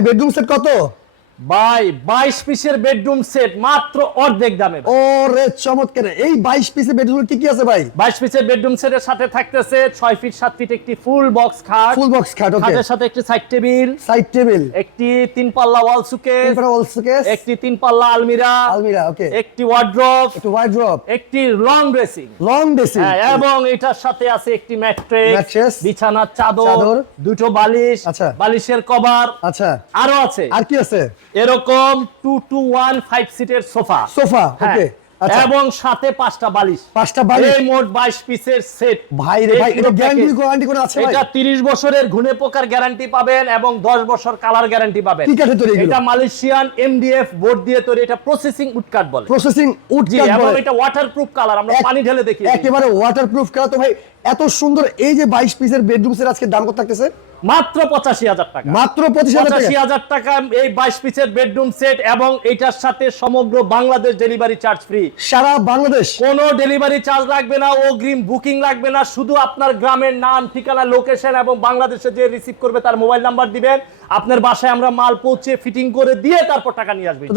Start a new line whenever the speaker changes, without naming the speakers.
Bedroom set কত?
ভাই বাইশ পিসের বেডরুম সেট মাত্র অর্ধেক দামে
চমৎকার। এই বাইশ পিসের বেডরুম কি কি আছে ভাই?
বাইশ পিসের বেডরুম সেটের সাথে থাকতেছে ছয় ফিট সাত ফিট একটি ফুল বক্স খাট।
ফুল বক্স খাট ওকে।
খাটের সাথে একটি সাইড টেবিল।
Side table.
একটি তিন পাল্লা ওয়াল সুকেস।
ইনফ্রাওয়াল সুকেস।
একটি তিন পাল্লা আলমিরা।
আলমিরা ওকে।
একটি ওয়ার্ড্রপ।
একটু ওয়াইড্রপ
একটি লং ড্রেসিং।
লং ড্রেসিং
হ্যাঁ এবং এটার সাথে আছে একটি ম্যাট্রেস। বিছানার চাদর।
চাদর,
দুটো বালিশ।
আচ্ছা।
বালিশের কভার।
আচ্ছা।
আরও আছে।
আর কি আছে?
এরকম টু টু ওয়ান ফাইভ সিটের সোফা
সোফা। ওকে
এবং সাথে পাঁচটা বালিশ।
পাঁচটা বালিশ।
এই মোট বাইশ পিসের সেট
ভাই রে ভাই এটা গ্যারান্টি গ্যারান্টি করে আছে ভাই।
এটা তিরিশ বছরের ঘুনে পোকার গ্যারান্টি পাবেন এবং দশ বছর কালার গ্যারান্টি পাবেন।
কি কাঠে তৈরি
এটা মালয়েশিয়ান এমডিএফ বোর্ড দিয়ে তৈরি এটা প্রসেসিং উড উডকাট বলে।
প্রসেসিং উড কাট
এবং এটা ওয়াটারপ্রুফ কালার আমরা পানি ঢেলে দেখি
একেবারে ওয়াটারপ্রুফ করা তো ভাই এত সুন্দর এই যে বাইশ পিসের বেডরুম সেট আজকে দাম কত থাকতেছে?
মাত্র পঁচাশি হাজার টাকা।
মাত্র পঁচাশি হাজার টাকা।
এই বাইশ পিসের বেডরুম সেট এবং এটার সাথে সমগ্র বাংলাদেশ ডেলিভারি চার্জ ফ্রি
সারা বাংলাদেশ।
কোনো ডেলিভারি চার্জ লাগবে না অগ্রিম বুকিং লাগবে না শুধু আপনার গ্রামের নাম ঠিকানা লোকেশন এবং বাংলাদেশে যে রিসিভ করবে তার মোবাইল নাম্বার দিবেন। আপনার বাসায় আমরা মাল পৌঁছে ফিটিং করে দিয়ে তারপর টাকা নিয়ে
দর্শক